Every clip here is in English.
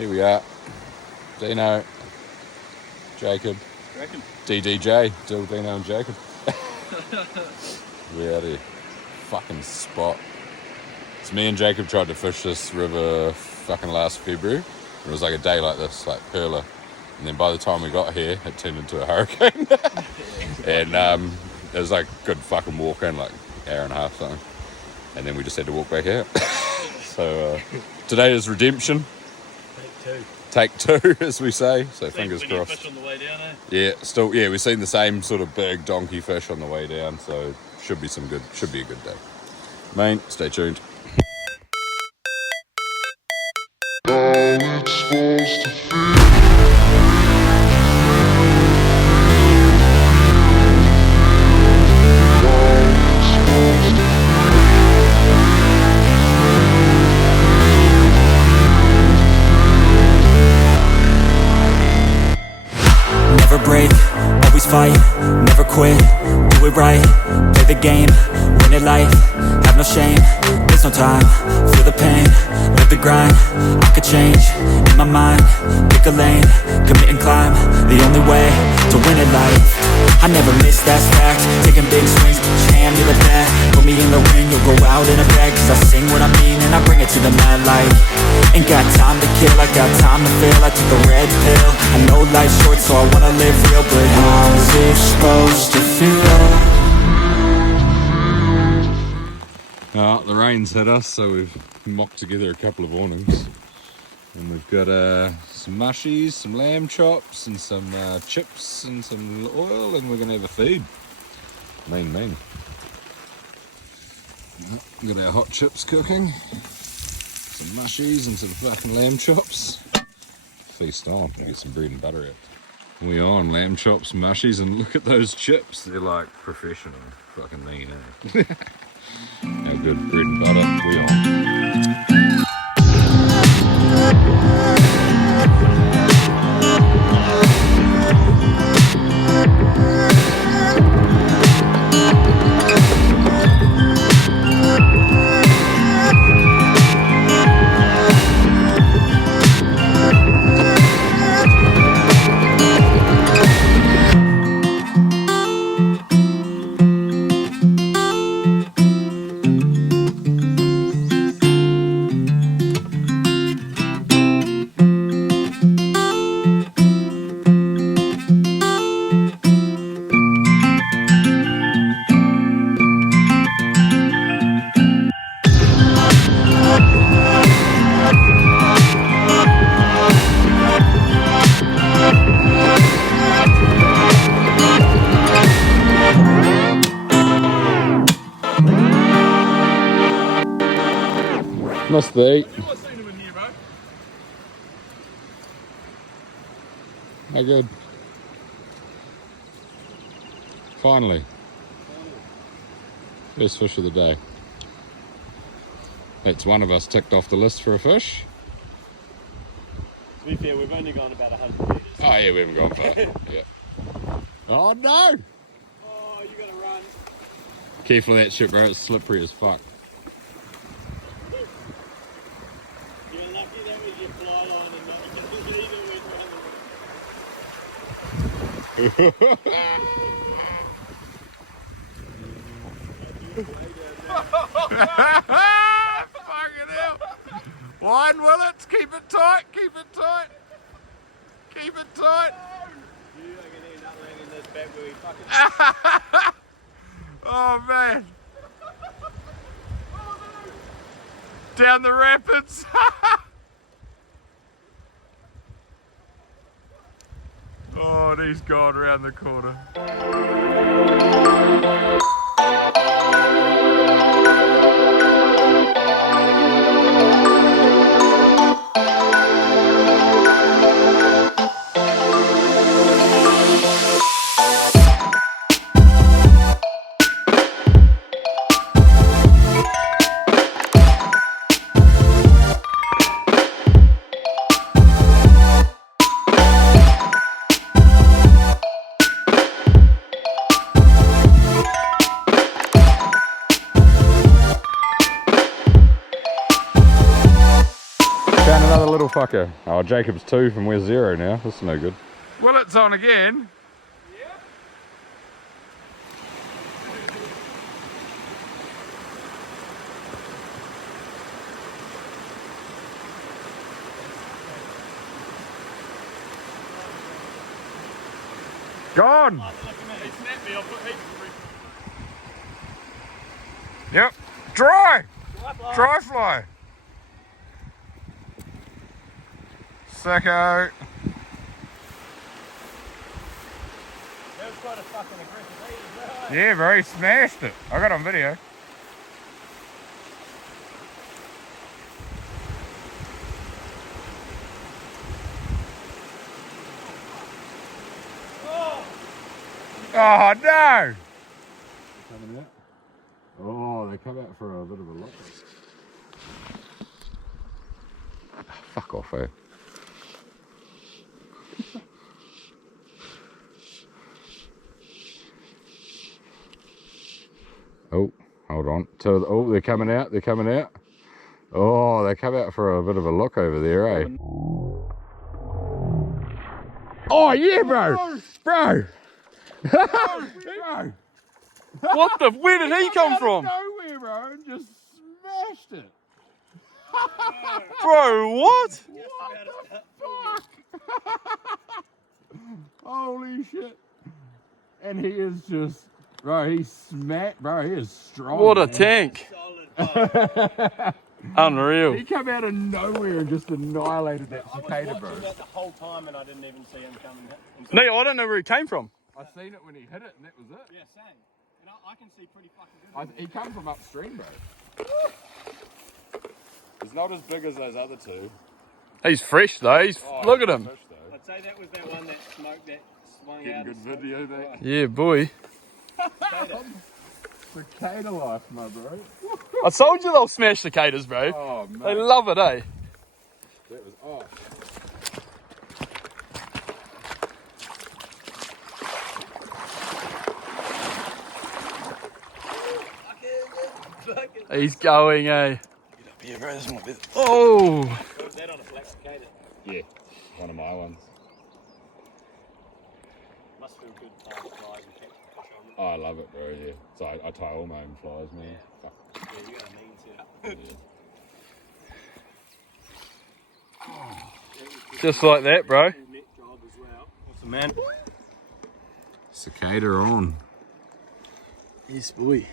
Here we are. Dino, Jacob, DDJ, Dill, Dino and Jacob. We're out here. Fucking spot. It's me and Jacob tried to fish this river fucking last February. It was like a day like this, like perler. And then by the time we got here, it turned into a hurricane. And it was like good fucking walk in, like an hour and a half something. And then we just had to walk back out. So today is redemption. Take two, as we say. So fingers crossed. Fish on the way down, eh? Yeah, we've seen the same sort of big donkey fish on the way down. So should be a good day. Mate, stay tuned. Fight, never quit, do it right, play the game, win it life, have no shame, there's no time, feel the pain, live the grind, I could change, in my mind, pick a lane, commit and climb, the only way to win it life, I never miss, that's fact, taking big swings, put your hand to the bat, put me in the ring, you'll go out in a bag, cause I sing what I mean and I bring it to the mad light, ain't got time to kill, I got time to feel, I took the red pill, I know life's short so I wanna live real, but how's it supposed to feel? The rain's hit us, so we've mocked together a couple of awnings. And we've got some mushies, some lamb chops, and some chips, and some oil, and we're going to have a feed. Mean. We've got our hot chips cooking, some mushies, and some fucking lamb chops. Feast on, get some bread and butter out. We are on lamb chops, mushies, and look at those chips. They're like professional. Fucking mean, eh? How good bread and butter we are. Must be. How good. Finally. First fish of the day. That's one of us ticked off the list for a fish. To be fair, we've only gone about 100 metres. Oh yeah, we haven't gone far. Yeah. Oh no! Oh, you gotta run. Careful of that shit, bro. It's slippery as fuck. You're lucky that was your fly line and not your leader Fucking hell! Wine Willets, keep it tight, keep it tight. Keep it tight. You are gonna end up landing this back where we fucking... Oh man. Down the rapids. Oh, and he's gone around the corner. motherfucker. Oh, Jacob's 2 from we're 0 now. This is no good. Well, it's on again. Gone. Yep. Dry. Dry fly. Sicko. That was quite a fucking aggressive eat as well. Yeah, bro, he smashed it. I got it on video. Oh no! Coming out. Oh, they come out for a bit of a look. Fuck off, eh? Oh, hold on. So, oh, they're coming out. They're coming out. Oh, they come out for a bit of a look over there, eh? Oh yeah, bro, bro. Bro. What the? Where did he come from? Nowhere, bro, and just smashed it. Bro, what? What the fuck? Holy shit. And he is just, bro, he's smacked, bro, he is strong. What a man. tank. Solid. Unreal. He came out of nowhere and just annihilated that cicada, bro. I was watching that the whole time and I didn't even see him coming. No, I don't know where he came from. I seen it when he hit it and that was it. Yeah, same. And I can see pretty fucking good. He come from upstream, bro. He's not as big as those other two. He's fresh though. Look at him. I'd say that was that one that smoked that swung Getting out. good video there. Yeah, boy. Cicada life, my bro. I told you they'll smash cicadas, bro. Oh, man. They love it, eh? That was off. He's going, eh? Yeah, bro, this might be. Oh! Was that on a black cicada? Yeah, one of my ones. Must feel good tying flies and catching fish on them. Oh, I love it, bro, yeah. So I tie all my own flies, man. Fuck. Yeah, you got a mean setup. Yeah. Just like that, bro. Net job as well. Awesome, man. Cicada on. Yes, boy.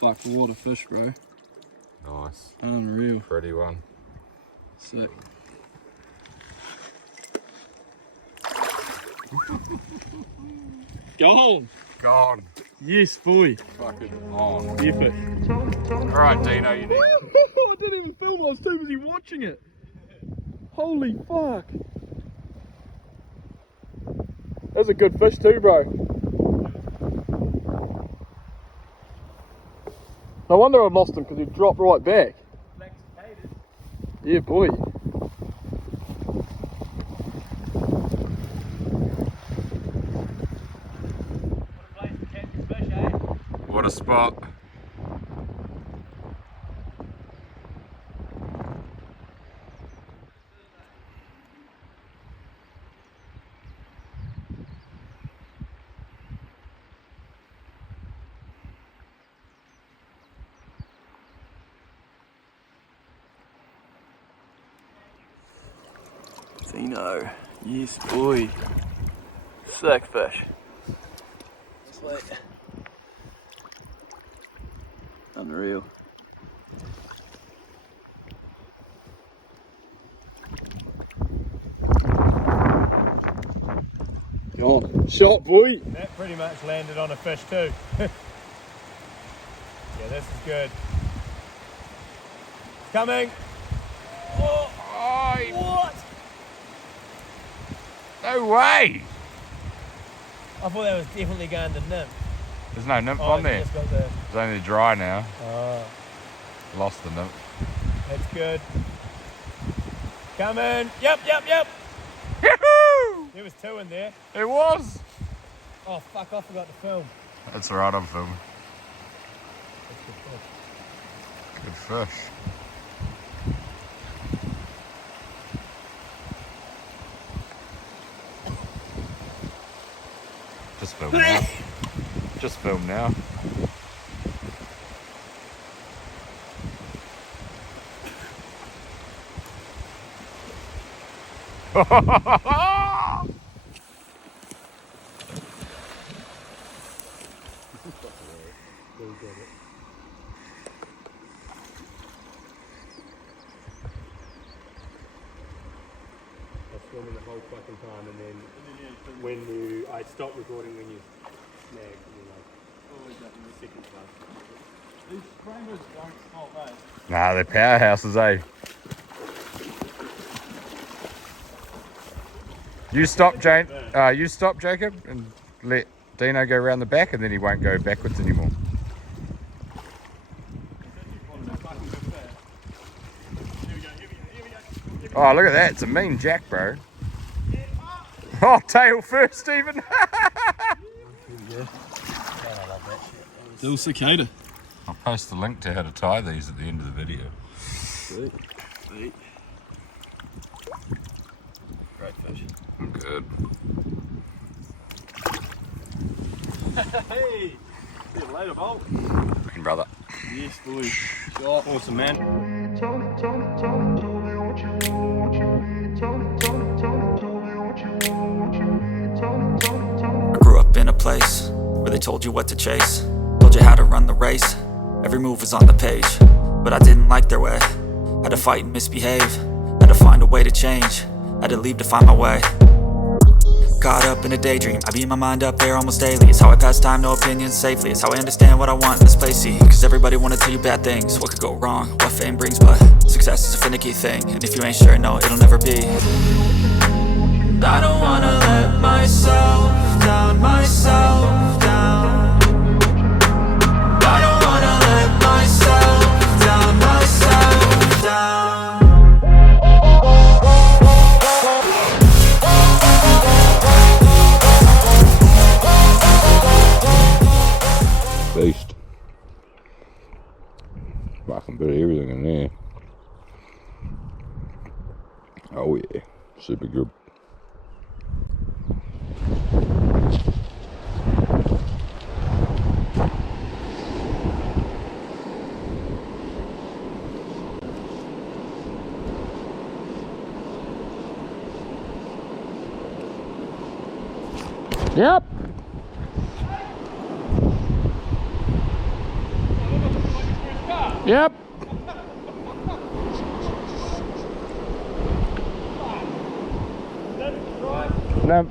Fuck, what a fish, bro. Nice. Unreal. Pretty one. Sick. Gone. Gone. Yes, boy. Fucking on. Deer fish. Alright, Dino, you need. I didn't even film. I was too busy watching it. Holy fuck. That's a good fish too, bro. No wonder I lost him because he dropped right back. Black cicadas. Yeah, boy. What a place to catch your fish, eh? What a spot. Dino. Yes, boy. Sick fish. Sweet. Unreal. Gone. Shot, boy. That pretty much landed on a fish too. Yeah, this is good. Coming. Oh, what? No way! I thought that was definitely going to nymph. There's no nymph Oh, on there. just got the. It's only dry now. Oh, Lost the nymph. that's good. Coming. Yep. Yahoo! There was two in there. It was! Oh fuck! I forgot to film. That's alright, I'm filming. Good fish. Just film now. Just film now. Filming the whole fucking time, and then I stopped recording when you snagged, and you're like, oh, is that in the second class? These framers don't stop, eh? Nah, they're powerhouses, eh? You stop, Jane. You stop, Jacob, and let Dino go around the back, and then he won't go backwards anymore. Oh, look at that. It's a mean jack, bro. Oh, tail first, even. Little cicada. I'll post the link to how to tie these at the end of the video. Sweet. Sweet. Great fish. I'm good. Hey! See you later, Bolt. Green brother. Yes, boy. Shot. Awesome, man. I grew up in a place where they told you what to chase, told you how to run the race. Every move was on the page, but I didn't like their way. Had to fight and misbehave, had to find a way to change, had to leave to find my way. Caught up in a daydream, I beat my mind up there almost daily. It's how I pass time, no opinions safely. It's how I understand what I want in this place, see. Cause everybody wanna tell you bad things, what could go wrong, what fame brings. But success is a finicky thing, and if you ain't sure, no, it'll never be. I don't wanna let myself down, myself down. I don't wanna let myself down, myself down. Beast. Fucking bit of everything in there. Oh yeah, super good. Yep. Yep. No.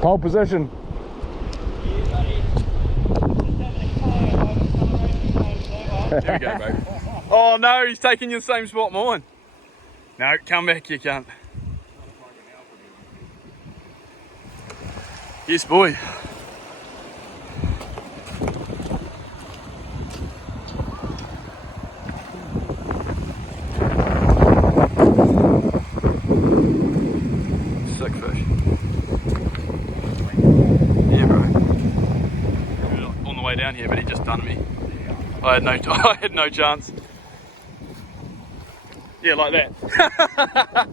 Pole position. There we go, mate. Oh no, he's taking you the same spot mine. No, come back, you can't. Yes, boy. Sick fish. Yeah, bro. On the way down here, but he just done me. I had no chance. Yeah, like that.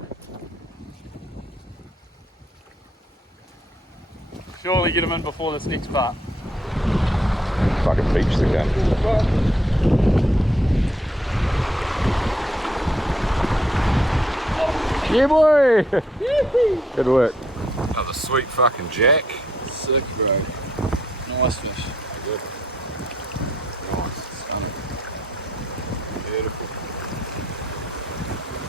Surely get him in before this next part. Fucking beach the gun. Yeah, boy. Good work. Another sweet fucking jack. Sick, bro. Nice fish. Good. Nice. Beautiful.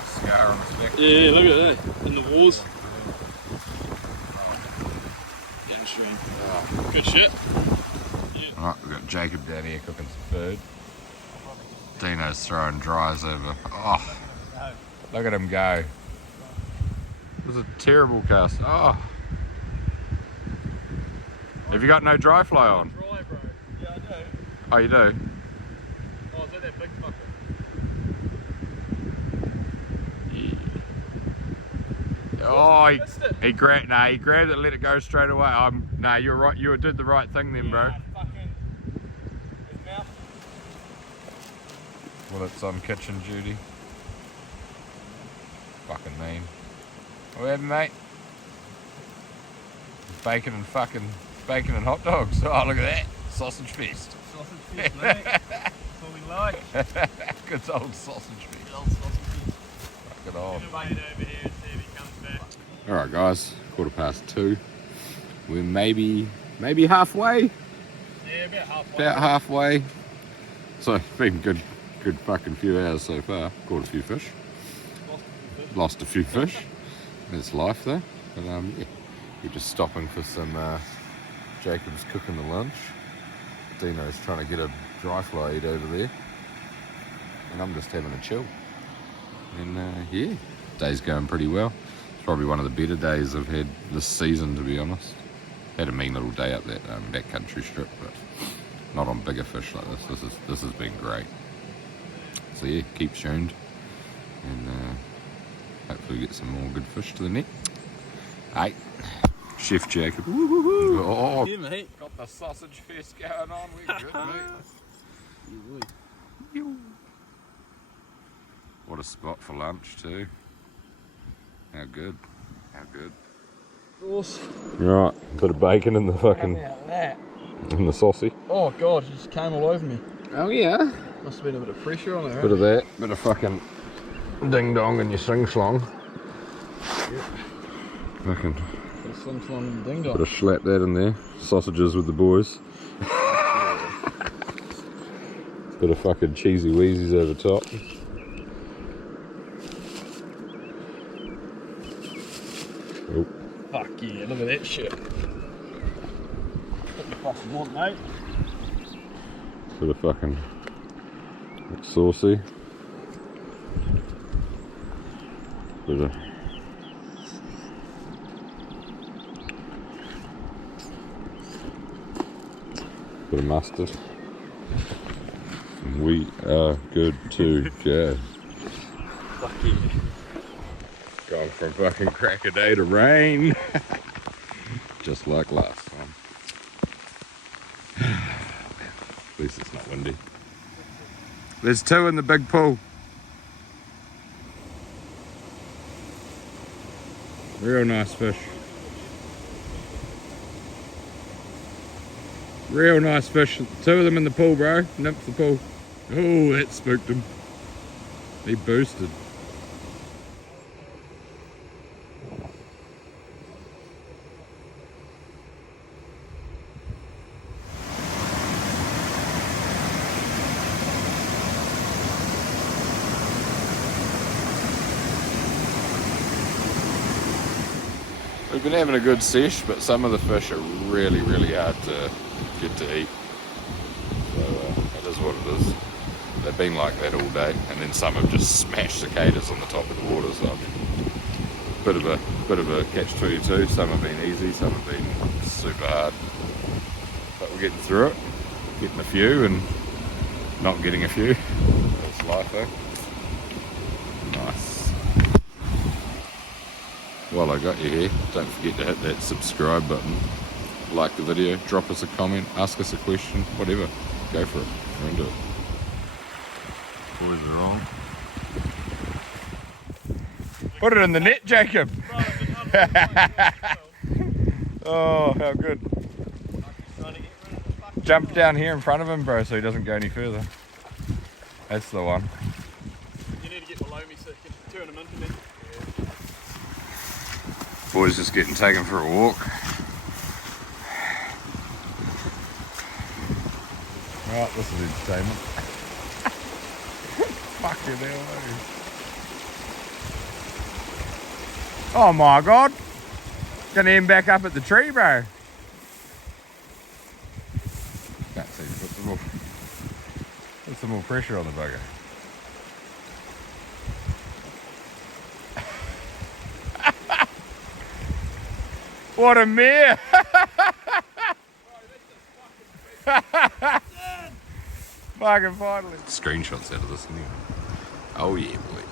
Scar on his back. Yeah, look at that. In the walls. Downstream. Oh. Good shit. Alright, we've got Jacob down here cooking some food. Dino's throwing dries over. Oh, look at him go. It was a terrible cast. Oh. Have you got no dry fly on? Dry, bro. Yeah, I do. Oh, you do? Oh, is that that big fucker? Oh, he grabbed. Nah, he grabbed it, and let it go straight away. Nah, you're right. You did the right thing then, bro. Yeah, fucking Well, it's on kitchen duty. Fucking mean. What happened, mate? Bacon and hot dogs. Oh, look at that. Sausage fest. Sausage fest, mate. That's what we like. Good old sausage fest. Good old sausage fest. Fuck it on. Wait over here and see if he comes back. Alright guys, 2:15. We're maybe halfway. Yeah, about halfway. About halfway. So it's been good fucking few hours so far. Caught a few fish. Lost a few fish. It's life though. But yeah, we're just stopping for some Jacob's cooking the lunch. Dino's trying to get a dry fly eat over there. And I'm just having a chill. And yeah, day's going pretty well. It's probably one of the better days I've had this season, to be honest. Had a mean little day up that backcountry strip, but not on bigger fish like this. This has been great. So yeah, keep tuned, and hopefully get some more good fish to the net. Hey, Chef Jacob. Oh, Yeah, mate. got the sausage fest going on. We're good, mate. What a spot for lunch too. How good. How good. Awesome. Right, bit of bacon in the fucking About that. in the saucy. Oh god, it just came all over me. Oh yeah. Must have been a bit of pressure on there. Bit of that, bit of fucking ding dong in your sling slong. Fucking Bit of slim slong and ding bit dong. of slap that in there. Sausages with the boys. Bit of fucking cheesy wheezies over top. Oh, Fuck yeah, look at that shit. What you fucking want, mate? bit of fucking saucy. Bit of mustard. And we are good to go. Fuck yeah. Gone from fucking crack a day to rain. Just like last time. At least it's not windy. There's two in the big pool. Real nice fish. Real nice fish. Two of them in the pool, bro. Nymph the pool. Oh, that spooked him. He boosted. We've been having a good sesh, but some of the fish are really, really hard to get to eat. So it is what it is. They've been like that all day, and then some have just smashed cicadas on the top of the water. So bit of a catch-22. Some have been easy, some have been super hard. But we're getting through it, getting a few, and not getting a few. That's life, eh? Nice. While I got you here, don't forget to hit that subscribe button, like the video, drop us a comment, ask us a question, whatever. Go for it. We're into it. Boys are on. Put it in the net, Jacob. Oh, how good. Jump down here in front of him, bro, so he doesn't go any further. That's the one. You need to get below me so you can turn him into me. Boys just getting taken for a walk. Right, this is entertainment. Fucking hell, oh my god. Gonna end back up at the tree, bro. Can't see, put some more pressure on the bugger. What a mare! Fucking finally. Screenshots out of this anyway. Oh yeah, boy.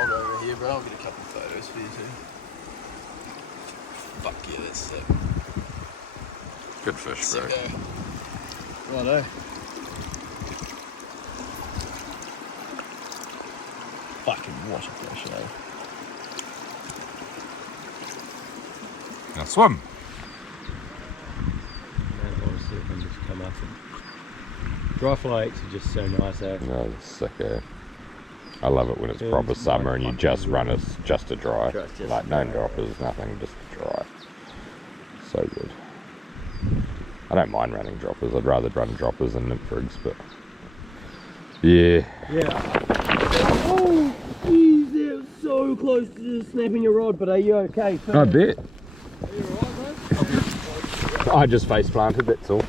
I'll go over here, bro. I'll get a couple of photos for you too. Fuck yeah, that's sick. Good fish, bro. Sicko. Righto. Fucking what a fish, eh? Now swim. Man, honestly, it can just come up and... Dry fly eggs are just so nice, eh? No, it's sick, eh? I love it when it's Feels proper summer like and you fucking just run river. it just to dry. Just Like to no dry, droppers, nothing, just dry. So good. I don't mind running droppers. I'd rather run droppers than nymph rigs, but yeah. Yeah. Oh, jeez, that was so close to just snapping your rod, but are you okay? I bet. I just face planted, that's all.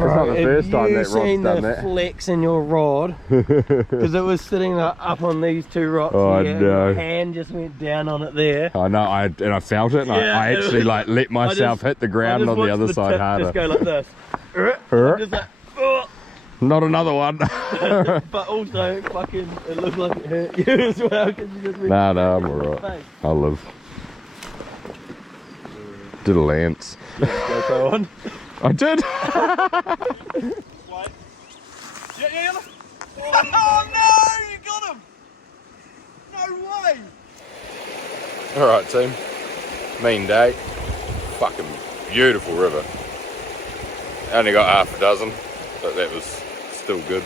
It's not the first time that rod's done that. Have you seen the flex in your rod? Because it was sitting up on these two rocks Oh, here, no. and your hand just went down on it there. I know, and I felt it, and Yeah, I actually like let myself hit the ground on the other side harder. Just go like this. I'm just like, oh. Not another one. But also, fucking, it looked like it hurt you as well, because you just went No, I'm alright. face. I'll live. Did a lance. GoPro on. I did. Oh no, you got him! No way! Alright team, mean day, fucking beautiful river. Only got half a dozen, but that was still good.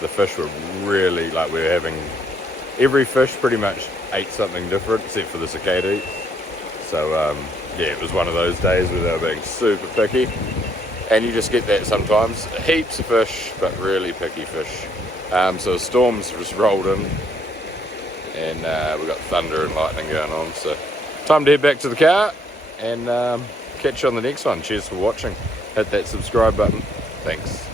The fish were really, like we were having, every fish pretty much ate something different except for the cicada. So yeah, it was one of those days where they were being super picky. And you just get that sometimes. Heaps of fish, but really picky fish. So storms just rolled in, and we got thunder and lightning going on. So time to head back to the car and catch you on the next one. Cheers for watching. Hit that subscribe button. Thanks.